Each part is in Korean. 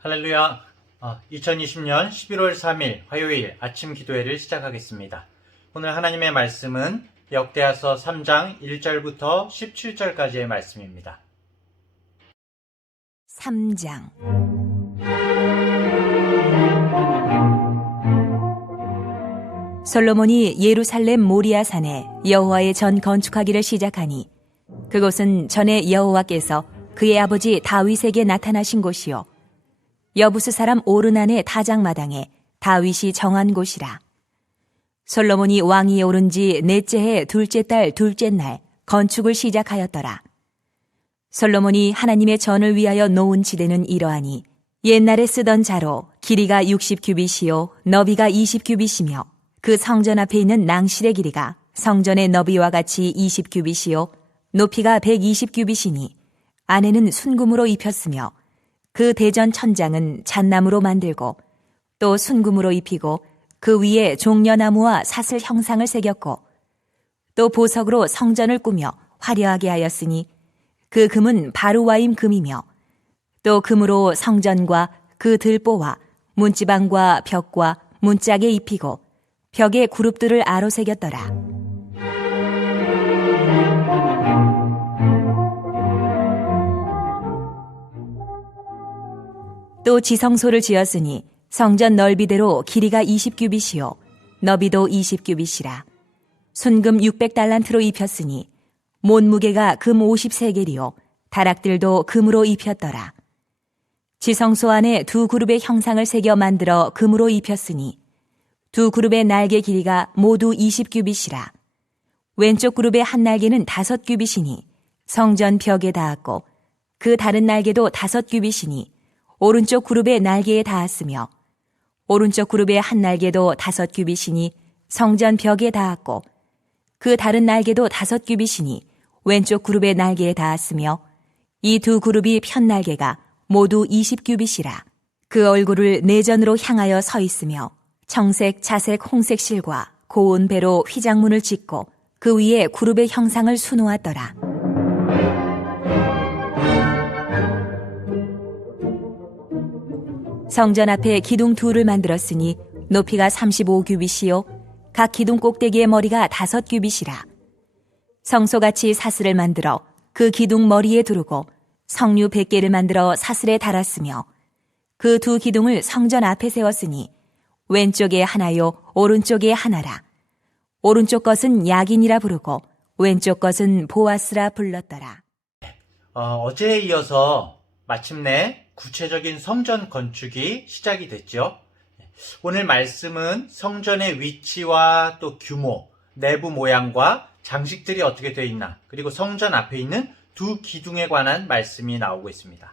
할렐루야. 2020년 11월 3일 화요일 아침 기도회를 시작하겠습니다. 오늘 하나님의 말씀은 역대하서 3장 1절부터 17절까지의 말씀입니다. 3장 솔로몬이 예루살렘 모리아산에 여호와의 전 건축하기를 시작하니 그곳은 전에 여호와께서 그의 아버지 다윗에게 나타나신 곳이요 여부스 사람 오르난의 타작마당에 다윗이 정한 곳이라. 솔로몬이 왕위에 오른 지 넷째 해 둘째 달 둘째 날 건축을 시작하였더라. 솔로몬이 하나님의 전을 위하여 놓은 지대는 이러하니 옛날에 쓰던 자로 길이가 60규빗이요 너비가 20규빗이며 그 성전 앞에 있는 낭실의 길이가 성전의 너비와 같이 20규빗이요 높이가 120규빗이니 안에는 순금으로 입혔으며 그 대전 천장은 잣나무로 만들고 또 순금으로 입히고 그 위에 종려나무와 사슬 형상을 새겼고 또 보석으로 성전을 꾸며 화려하게 하였으니 그 금은 바루와임 금이며 또 금으로 성전과 그 들보와 문지방과 벽과 문짝에 입히고 벽에 그룹들을 아로 새겼더라. 또 지성소를 지었으니 성전 넓이대로 길이가 20규빗이요 너비도 20규빗이라. 순금 600달란트로 입혔으니 못무게가 금 53개리요 다락들도 금으로 입혔더라. 지성소 안에 두 그룹의 형상을 새겨 만들어 금으로 입혔으니 두 그룹의 날개 길이가 모두 20규빗이라. 왼쪽 그룹의 한 날개는 5규빗이니 성전 벽에 닿았고 그 다른 날개도 5규빗이니 오른쪽 그룹의 날개에 닿았으며 오른쪽 그룹의 한 날개도 5규빗이니 성전 벽에 닿았고 그 다른 날개도 5규빗이니 왼쪽 그룹의 날개에 닿았으며 이 두 그룹이 편 날개가 모두 20규빗이라. 그 얼굴을 내전으로 향하여 서 있으며 청색, 자색, 홍색 실과 고운 배로 휘장문을 짓고 그 위에 그룹의 형상을 수놓았더라. 성전 앞에 기둥 둘을 만들었으니 높이가 35규빗이요 각 기둥 꼭대기의 머리가 5규빗이라. 성소같이 사슬을 만들어 그 기둥 머리에 두르고 성류 100개를 만들어 사슬에 달았으며 그 두 기둥을 성전 앞에 세웠으니 왼쪽에 하나요 오른쪽에 하나라. 오른쪽 것은 야긴이라 부르고 왼쪽 것은 보아스라 불렀더라. 어제에 이어서 마침내 구체적인 성전 건축이 시작이 됐죠. 오늘 말씀은 성전의 위치와 또 규모, 내부 모양과 장식들이 어떻게 되어 있나, 그리고 성전 앞에 있는 두 기둥에 관한 말씀이 나오고 있습니다.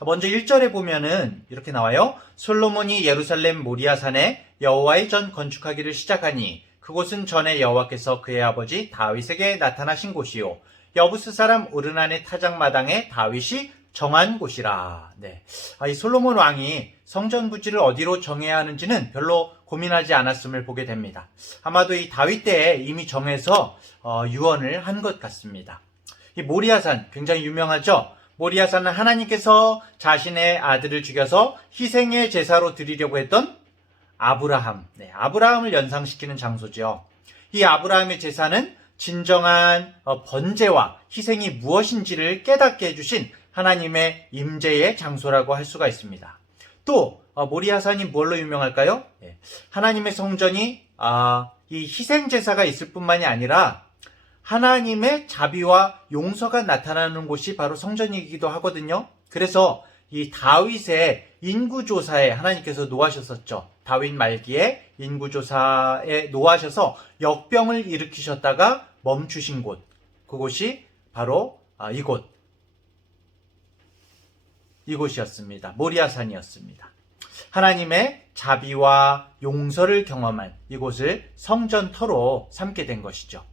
먼저 1절에 보면은 이렇게 나와요. 솔로몬이 예루살렘 모리아산에 여호와의 전 건축하기를 시작하니 그곳은 전에 여호와께서 그의 아버지 다윗에게 나타나신 곳이요 여부스 사람 오르난의 타작마당에 다윗이 정한 곳이라. 네. 이 솔로몬 왕이 성전 부지를 어디로 정해야 하는지는 별로 고민하지 않았음을 보게 됩니다. 아마도 이 다윗 때에 이미 정해서 유언을 한 것 같습니다. 이 모리아산 굉장히 유명하죠. 모리아산은 하나님께서 자신의 아들을 죽여서 희생의 제사로 드리려고 했던 아브라함을 연상시키는 장소죠. 이 아브라함의 제사는 진정한 번제와 희생이 무엇인지를 깨닫게 해주신 하나님의 임재의 장소라고 할 수가 있습니다. 또 모리아산이 뭘로 유명할까요? 하나님의 성전이 이 희생 제사가 있을 뿐만이 아니라 하나님의 자비와 용서가 나타나는 곳이 바로 성전이기도 하거든요. 그래서 이 다윗의 인구조사에 하나님께서 노하셨었죠. 다윗 말기에 인구조사에 노하셔서 역병을 일으키셨다가 멈추신 곳, 그곳이 바로 이곳이었습니다. 모리아산이었습니다. 하나님의 자비와 용서를 경험한 이곳을 성전터로 삼게 된 것이죠.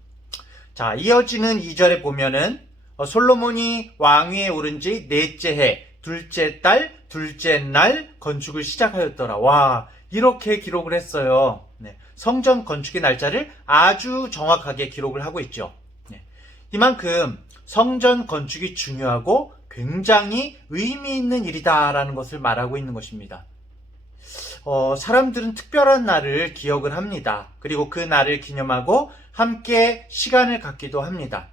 자, 이어지는 2절에 보면은 솔로몬이 왕위에 오른 지 넷째 해 둘째 달 둘째 날 건축을 시작하였더라. 와, 이렇게 기록을 했어요. 성전 건축의 날짜를 아주 정확하게 기록을 하고 있죠. 이만큼 성전 건축이 중요하고 굉장히 의미 있는 일이다라는 것을 말하고 있는 것입니다. 사람들은 특별한 날을 기억을 합니다. 그리고 그 날을 기념하고 함께 시간을 갖기도 합니다.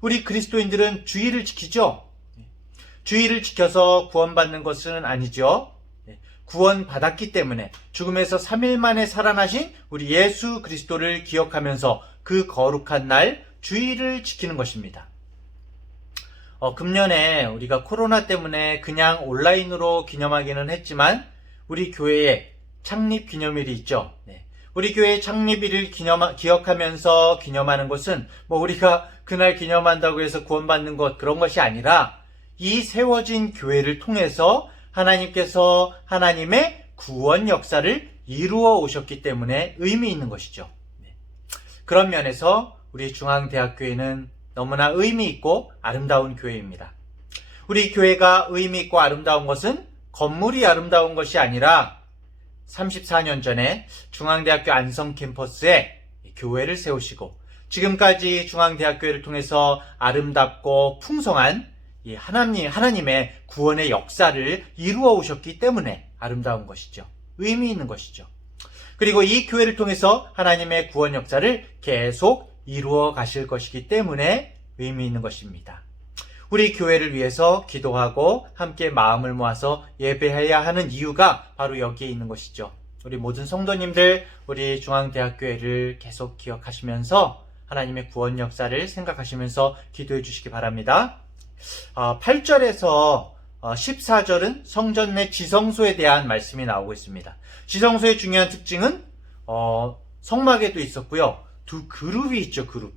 우리 그리스도인들은 주일을 지키죠? 주일을 지켜서 구원받는 것은 아니죠. 구원받았기 때문에 죽음에서 3일 만에 살아나신 우리 예수 그리스도를 기억하면서 그 거룩한 날 주일을 지키는 것입니다. 금년에 우리가 코로나 때문에 그냥 온라인으로 기념하기는 했지만 우리 교회에 창립 기념일이 있죠. 우리 교회 창립일을 기억하면서 기념하는 것은 우리가 그날 기념한다고 해서 구원받는 것 그런 것이 아니라 이 세워진 교회를 통해서 하나님께서 하나님의 구원 역사를 이루어 오셨기 때문에 의미 있는 것이죠. 그런 면에서 우리 중앙대학교회는 너무나 의미 있고 아름다운 교회입니다. 우리 교회가 의미 있고 아름다운 것은 건물이 아름다운 것이 아니라 34년 전에 중앙대학교 안성 캠퍼스에 교회를 세우시고 지금까지 중앙대학교회를 통해서 아름답고 풍성한 이 하나님의 구원의 역사를 이루어 오셨기 때문에 아름다운 것이죠. 의미 있는 것이죠. 그리고 이 교회를 통해서 하나님의 구원 역사를 계속 이루어 가실 것이기 때문에 의미 있는 것입니다. 우리 교회를 위해서 기도하고 함께 마음을 모아서 예배해야 하는 이유가 바로 여기에 있는 것이죠. 우리 모든 성도님들, 우리 중앙대학교회를 계속 기억하시면서 하나님의 구원 역사를 생각하시면서 기도해 주시기 바랍니다. 8절에서 14절은 성전 내 지성소에 대한 말씀이 나오고 있습니다. 지성소의 중요한 특징은 성막에도 있었고요. 두 그룹이 있죠. 그룹.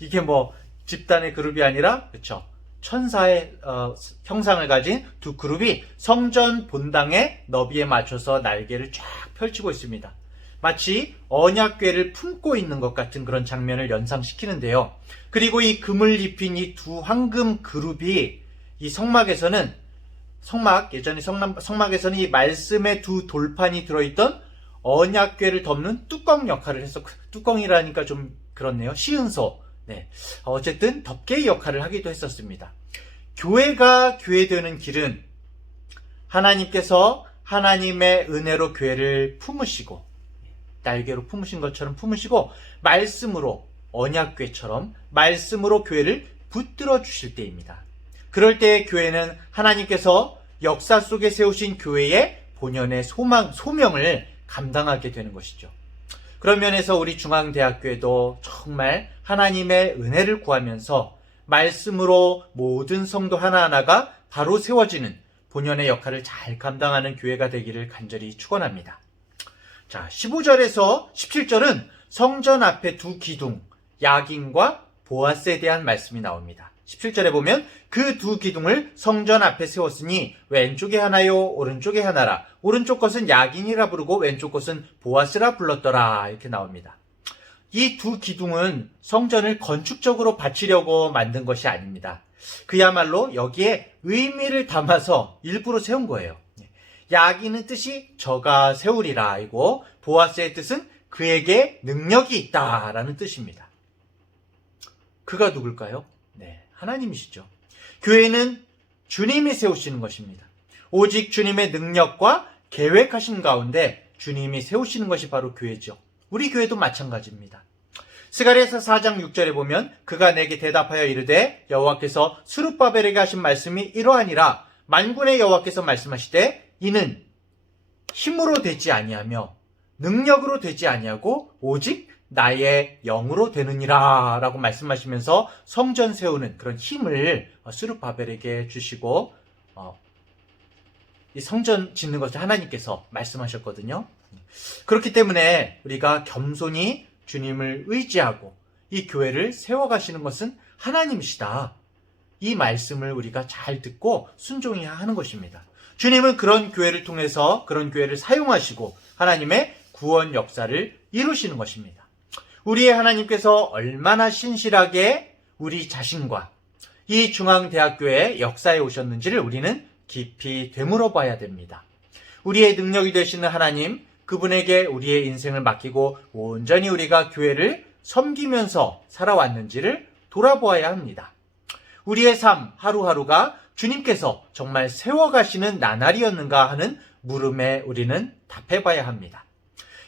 이게 집단의 그룹이 아니라 그렇죠. 천사의 형상을 가진 두 그룹이 성전 본당의 너비에 맞춰서 날개를 쫙 펼치고 있습니다. 마치 언약궤를 품고 있는 것 같은 그런 장면을 연상시키는데요. 그리고 이 금을 입힌 이 두 황금 그룹이 이 성막에서는 예전에 성막에서는 이 말씀의 두 돌판이 들어있던 언약궤를 덮는 뚜껑 역할을 했었고, 뚜껑이라니까 좀 그렇네요. 시은소. 어쨌든 덮개의 역할을 하기도 했었습니다. 교회가 교회되는 길은 하나님께서 하나님의 은혜로 교회를 품으시고 날개로 품으신 것처럼 품으시고 말씀으로 언약궤처럼 말씀으로 교회를 붙들어 주실 때입니다. 그럴 때 교회는 하나님께서 역사 속에 세우신 교회의 본연의 소명을 감당하게 되는 것이죠. 그런 면에서 우리 중앙대학교에도 정말 하나님의 은혜를 구하면서 말씀으로 모든 성도 하나하나가 바로 세워지는 본연의 역할을 잘 감당하는 교회가 되기를 간절히 축원합니다. 자, 15절에서 17절은 성전 앞에 두 기둥, 야긴과 보아스에 대한 말씀이 나옵니다. 17절에 보면 그 두 기둥을 성전 앞에 세웠으니 왼쪽에 하나요 오른쪽에 하나라. 오른쪽 것은 야긴이라 부르고 왼쪽 것은 보아스라 불렀더라. 이렇게 나옵니다. 이 두 기둥은 성전을 건축적으로 바치려고 만든 것이 아닙니다. 그야말로 여기에 의미를 담아서 일부러 세운 거예요. 야긴은 뜻이 저가 세우리라 이고 보아스의 뜻은 그에게 능력이 있다라는 뜻입니다. 그가 누굴까요? 하나님이시죠. 교회는 주님이 세우시는 것입니다. 오직 주님의 능력과 계획하신 가운데 주님이 세우시는 것이 바로 교회죠. 우리 교회도 마찬가지입니다. 스가랴서 4장 6절에 보면 그가 내게 대답하여 이르되 여호와께서 스룹바벨에게 하신 말씀이 이러하니라. 만군의 여호와께서 말씀하시되 이는 힘으로 되지 아니하며 능력으로 되지 아니하고 오직 나의 영으로 되느니라 라고 말씀하시면서 성전 세우는 그런 힘을 스룹바벨에게 주시고 이 성전 짓는 것을 하나님께서 말씀하셨거든요. 그렇기 때문에 우리가 겸손히 주님을 의지하고 이 교회를 세워가시는 것은 하나님이시다. 이 말씀을 우리가 잘 듣고 순종해야 하는 것입니다. 주님은 그런 교회를 통해서 그런 교회를 사용하시고 하나님의 구원 역사를 이루시는 것입니다. 우리의 하나님께서 얼마나 신실하게 우리 자신과 이 중앙대학교의 역사에 오셨는지를 우리는 깊이 되물어 봐야 됩니다. 우리의 능력이 되시는 하나님, 그분에게 우리의 인생을 맡기고 온전히 우리가 교회를 섬기면서 살아왔는지를 돌아보아야 합니다. 우리의 삶 하루하루가 주님께서 정말 세워가시는 나날이었는가 하는 물음에 우리는 답해봐야 합니다.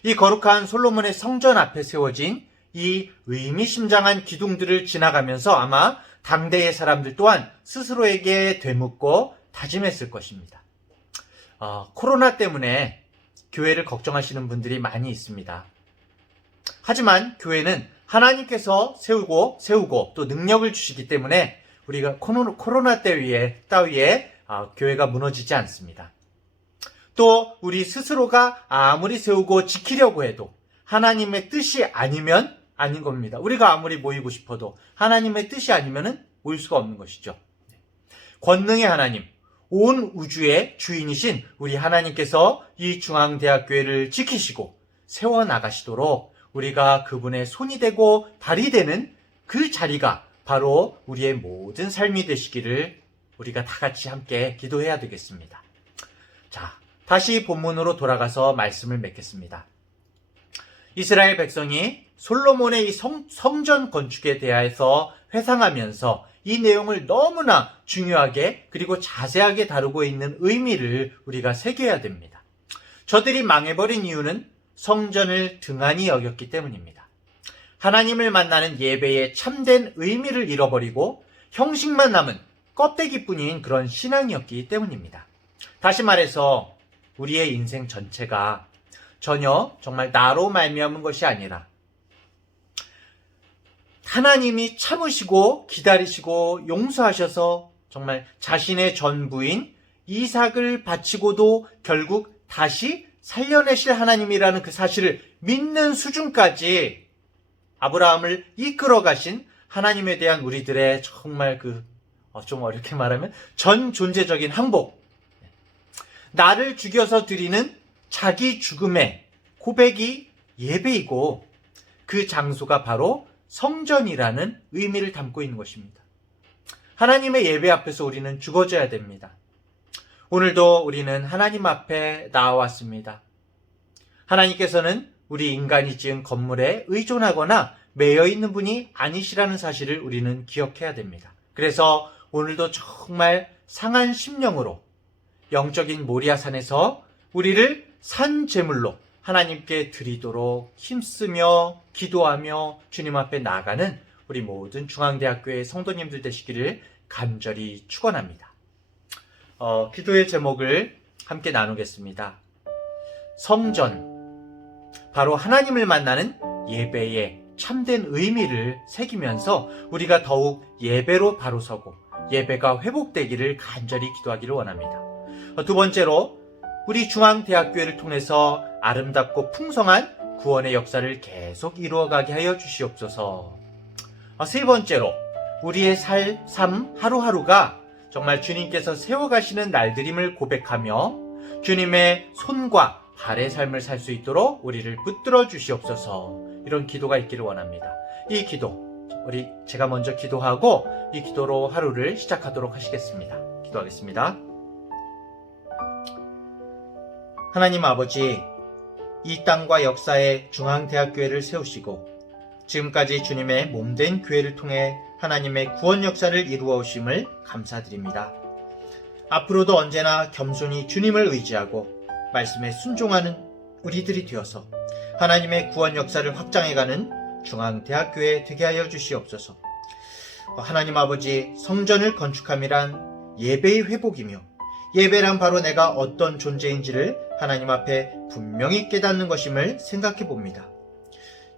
이 거룩한 솔로몬의 성전 앞에 세워진 이 의미심장한 기둥들을 지나가면서 아마 당대의 사람들 또한 스스로에게 되묻고 다짐했을 것입니다. 코로나 때문에 교회를 걱정하시는 분들이 많이 있습니다. 하지만 교회는 하나님께서 세우고 또 능력을 주시기 때문에 우리가 코로나 따위에 교회가 무너지지 않습니다. 또 우리 스스로가 아무리 세우고 지키려고 해도 하나님의 뜻이 아니면 아닌 겁니다. 우리가 아무리 모이고 싶어도 하나님의 뜻이 아니면 모일 수가 없는 것이죠. 권능의 하나님, 온 우주의 주인이신 우리 하나님께서 이 중앙대학교회를 지키시고 세워나가시도록 우리가 그분의 손이 되고 발이 되는 그 자리가 바로 우리의 모든 삶이 되시기를 우리가 다 같이 함께 기도해야 되겠습니다. 자, 다시 본문으로 돌아가서 말씀을 맺겠습니다. 이스라엘 백성이 솔로몬의 이 성전 건축에 대해서 회상하면서 이 내용을 너무나 중요하게 그리고 자세하게 다루고 있는 의미를 우리가 새겨야 됩니다. 저들이 망해버린 이유는 성전을 등한히 여겼기 때문입니다. 하나님을 만나는 예배의 참된 의미를 잃어버리고 형식만 남은 껍데기뿐인 그런 신앙이었기 때문입니다. 다시 말해서 우리의 인생 전체가 전혀 정말 나로 말미암은 것이 아니라 하나님이 참으시고 기다리시고 용서하셔서 정말 자신의 전부인 이삭을 바치고도 결국 다시 살려내실 하나님이라는 그 사실을 믿는 수준까지 아브라함을 이끌어 가신 하나님에 대한 우리들의 정말 좀 어렵게 말하면 전 존재적인 항복, 나를 죽여서 드리는 자기 죽음의 고백이 예배이고 그 장소가 바로 성전이라는 의미를 담고 있는 것입니다. 하나님의 예배 앞에서 우리는 죽어져야 됩니다. 오늘도 우리는 하나님 앞에 나와왔습니다. 하나님께서는 우리 인간이 지은 건물에 의존하거나 매여 있는 분이 아니시라는 사실을 우리는 기억해야 됩니다. 그래서 오늘도 정말 상한 심령으로 영적인 모리아산에서 우리를 산 제물로 하나님께 드리도록 힘쓰며 기도하며 주님 앞에 나아가는 우리 모든 중앙대학교의 성도님들 되시기를 간절히 축원합니다. 기도의 제목을 함께 나누겠습니다. 성전, 바로 하나님을 만나는 예배의 참된 의미를 새기면서 우리가 더욱 예배로 바로 서고 예배가 회복되기를 간절히 기도하기를 원합니다. 두 번째로 우리 중앙대학교회를 통해서 아름답고 풍성한 구원의 역사를 계속 이루어가게 하여 주시옵소서. 세 번째로 우리의 삶 하루하루가 정말 주님께서 세워가시는 날들임을 고백하며 주님의 손과 발의 삶을 살 수 있도록 우리를 붙들어 주시옵소서. 이런 기도가 있기를 원합니다. 이 기도, 제가 먼저 기도하고 이 기도로 하루를 시작하도록 하시겠습니다. 기도하겠습니다. 하나님 아버지, 이 땅과 역사의 중앙대학교회를 세우시고 지금까지 주님의 몸된 교회를 통해 하나님의 구원 역사를 이루어 오심을 감사드립니다. 앞으로도 언제나 겸손히 주님을 의지하고 말씀에 순종하는 우리들이 되어서 하나님의 구원 역사를 확장해가는 중앙대학교회 되게 하여 주시옵소서. 하나님 아버지, 성전을 건축함이란 예배의 회복이며 예배란 바로 내가 어떤 존재인지를 하나님 앞에 분명히 깨닫는 것임을 생각해 봅니다.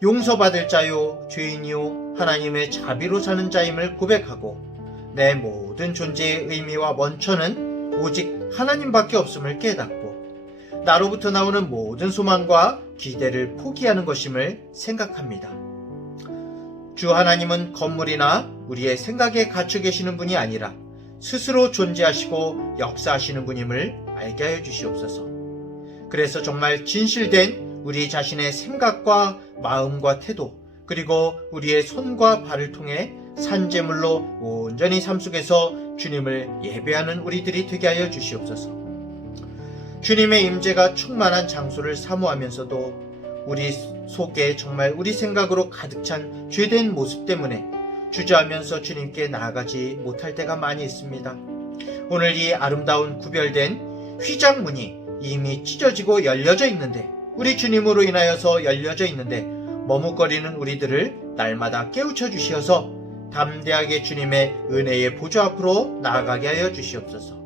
용서받을 자요 죄인이요 하나님의 자비로 사는 자임을 고백하고 내 모든 존재의 의미와 원천은 오직 하나님밖에 없음을 깨닫고 나로부터 나오는 모든 소망과 기대를 포기하는 것임을 생각합니다. 주 하나님은 건물이나 우리의 생각에 갇혀 계시는 분이 아니라 스스로 존재하시고 역사하시는 분임을 알게 하여 주시옵소서. 그래서 정말 진실된 우리 자신의 생각과 마음과 태도, 그리고 우리의 손과 발을 통해 산제물로 온전히 삶 속에서 주님을 예배하는 우리들이 되게 하여 주시옵소서. 주님의 임재가 충만한 장소를 사모하면서도 우리 속에 정말 우리 생각으로 가득 찬 죄된 모습 때문에 주저하면서 주님께 나아가지 못할 때가 많이 있습니다. 오늘 이 아름다운 구별된 휘장문이 이미 찢어지고 열려져 있는데, 우리 주님으로 인하여서 열려져 있는데 머뭇거리는 우리들을 날마다 깨우쳐 주시어서 담대하게 주님의 은혜의 보좌 앞으로 나아가게 하여 주시옵소서.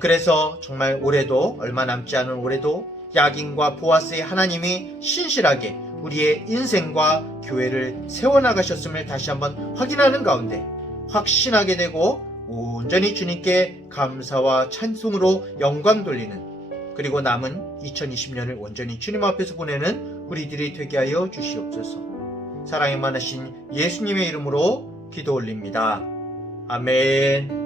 그래서 정말 올해도, 얼마 남지 않은 올해도 야긴과 보아스의 하나님이 신실하게 우리의 인생과 교회를 세워나가셨음을 다시 한번 확인하는 가운데 확신하게 되고 온전히 주님께 감사와 찬송으로 영광 돌리는, 그리고 남은 2020년을 온전히 주님 앞에서 보내는 우리들이 되게 하여 주시옵소서. 사랑이 많으신 예수님의 이름으로 기도 올립니다. 아멘.